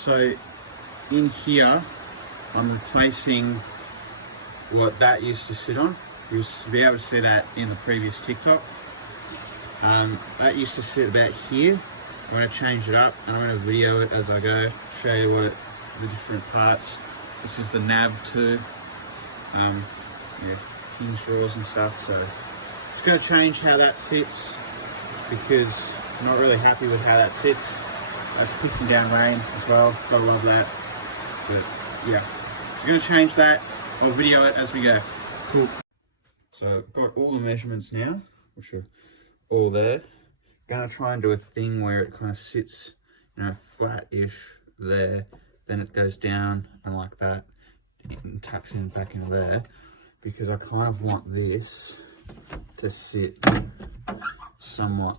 So in here, I'm replacing what that used to sit on. You'll be able to see that in the previous TikTok. That used to sit about here. I'm going to change it up and I'm going to video it as I go, show you what the different parts. This is the nav too. Yeah, hinge drawers and stuff. So it's going to change how that sits because I'm not really happy with how that sits. That's pissing down rain as well. Gotta love that. But yeah, so I'm going to change that. I'll video it as we go. Cool. So I've got all the measurements now, which are all there. Gonna try and do a thing where it kind of sits, you know, flat-ish there, then it goes down and like that, and tucks in back in there, because I kind of want this to sit somewhat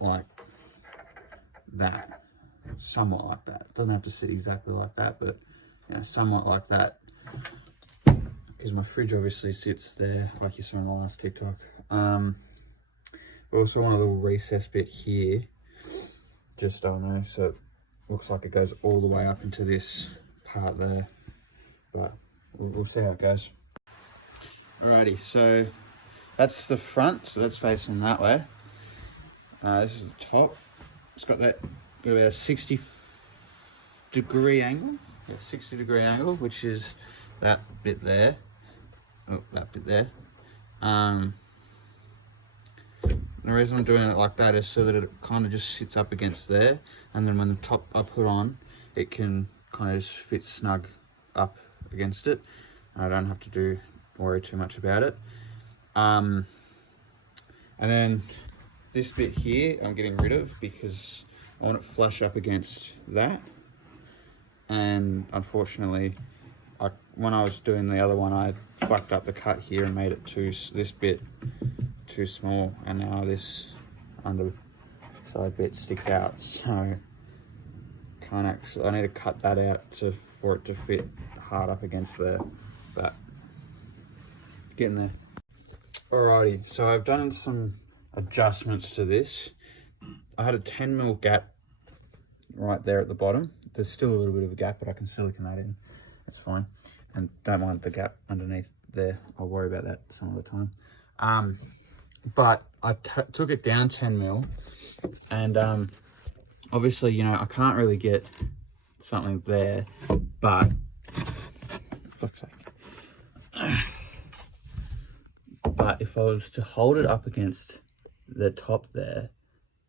like that. Somewhat like that. Doesn't have to sit exactly like that, but you know, somewhat like that. Because my fridge obviously sits there, like you saw in the last TikTok. We also want a little recess bit here, just I don't know, so it looks like it goes all the way up into this part there, but we'll see how it goes. Alrighty, so that's the front, so that's facing that way. This is the top. It's got about a 60-degree angle, yeah, 60-degree angle, which is that bit there. Oh, that bit there. The reason I'm doing it like that is so that it kind of just sits up against there, and then when the top I put on, it can kind of just fit snug up against it, and I don't have to worry too much about it. And then this bit here I'm getting rid of because I want it flush up against that, and unfortunately when I was doing the other one I fucked up the cut here and made it this bit too small, and now this underside bit sticks out, so can't actually, I need to cut that out for it to fit hard up against there, but getting there. Alrighty, so I've done some adjustments to this. I had a 10mm gap right there at the bottom. There's still a little bit of a gap, but I can silicone that in, that's fine, and don't mind the gap underneath there. I'll worry about that some of the time. But I took it down 10mm, and obviously, you know, I can't really get something there, but fuck's sake. But if I was to hold it up against the top there,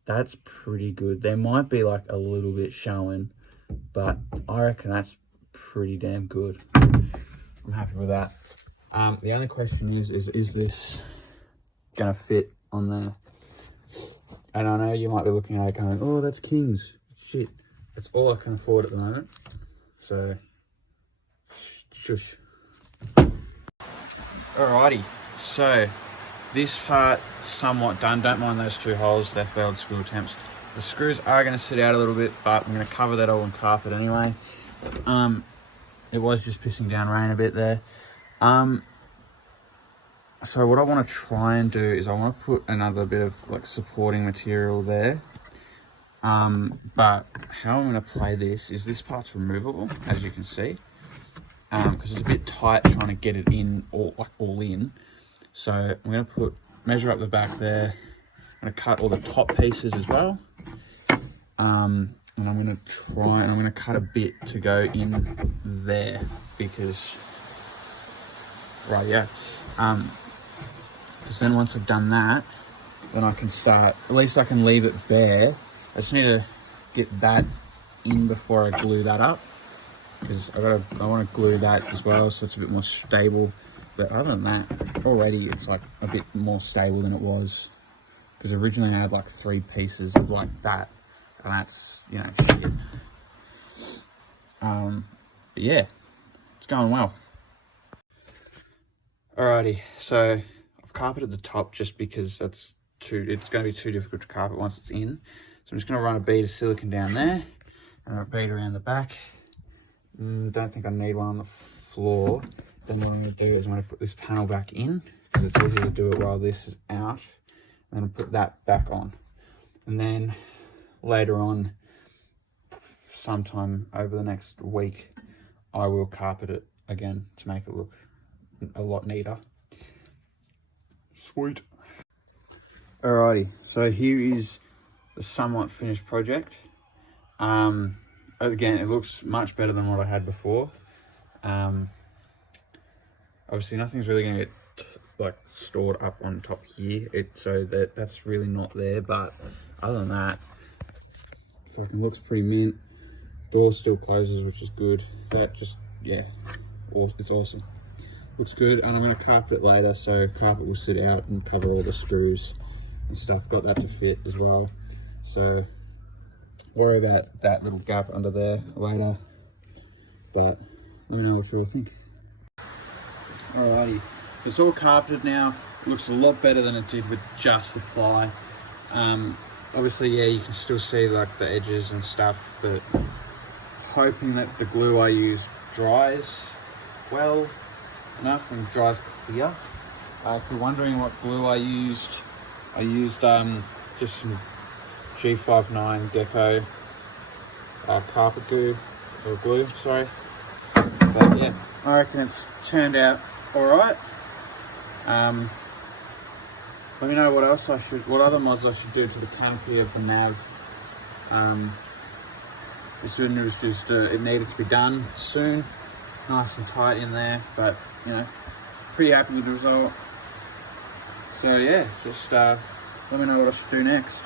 that's pretty good. There might be like a little bit showing, but I reckon that's pretty damn good. I'm happy with that. The only question is this gonna fit on there? And I know you might be looking at it going, oh, that's kings. Shit, that's all I can afford at the moment. So, shush. Alrighty, so this part somewhat done. Don't mind those two holes, they're failed screw attempts. The screws are going to sit out a little bit, but I'm going to cover that all in carpet anyway. It was just pissing down rain a bit there. So what I want to try and do is I want to put another bit of like supporting material there. But how I'm going to play this is this part's removable, as you can see, because it's a bit tight trying to get it in all in. So I'm going to measure up the back there. I'm going to cut all the top pieces as well. And I'm going to cut a bit to go in there because, right, yeah. Because then once I've done that, then I can start, at least I can leave it bare. I just need to get that in before I glue that up, because I want to glue that as well so it's a bit more stable. But other than that, already it's like a bit more stable than it was, because originally I had like 3 pieces of like that, and that's, you know, shit. But yeah, it's going well. Alrighty, so I've carpeted the top just because it's going to be too difficult to carpet once it's in. So I'm just going to run a bead of silicone down there and a bead around the back. Don't think I need one on the floor. Then what I'm going to do is I'm going to put this panel back in, because it's easier to do it while this is out. And then I'll put that back on. And then later on, sometime over the next week, I will carpet it again to make it look a lot neater. Sweet. Alrighty, so here is the somewhat finished project. Again, it looks much better than what I had before. Obviously nothing's really going to get like stored up on top here, so that's really not there, but other than that, fucking looks pretty mint. Door still closes, which is good. That just, yeah, it's awesome. Looks good, and I'm going to carpet it later, so carpet will sit out and cover all the screws and stuff. Got that to fit as well, so worry about that little gap under there later, but let me know what you all think. Alrighty, so it's all carpeted now. It looks a lot better than it did with just the ply. Obviously, yeah, you can still see like the edges and stuff, but hoping that the glue I use dries well enough and dries clear. If you're wondering what glue I used just some G59 Deco carpet glue, or glue, sorry. But yeah, I reckon it's turned out alright. Let me know what other mods I should do to the canopy of the nav. This one was just, it needed to be done soon, nice and tight in there, but you know, pretty happy with the result. So yeah, just let me know what I should do next.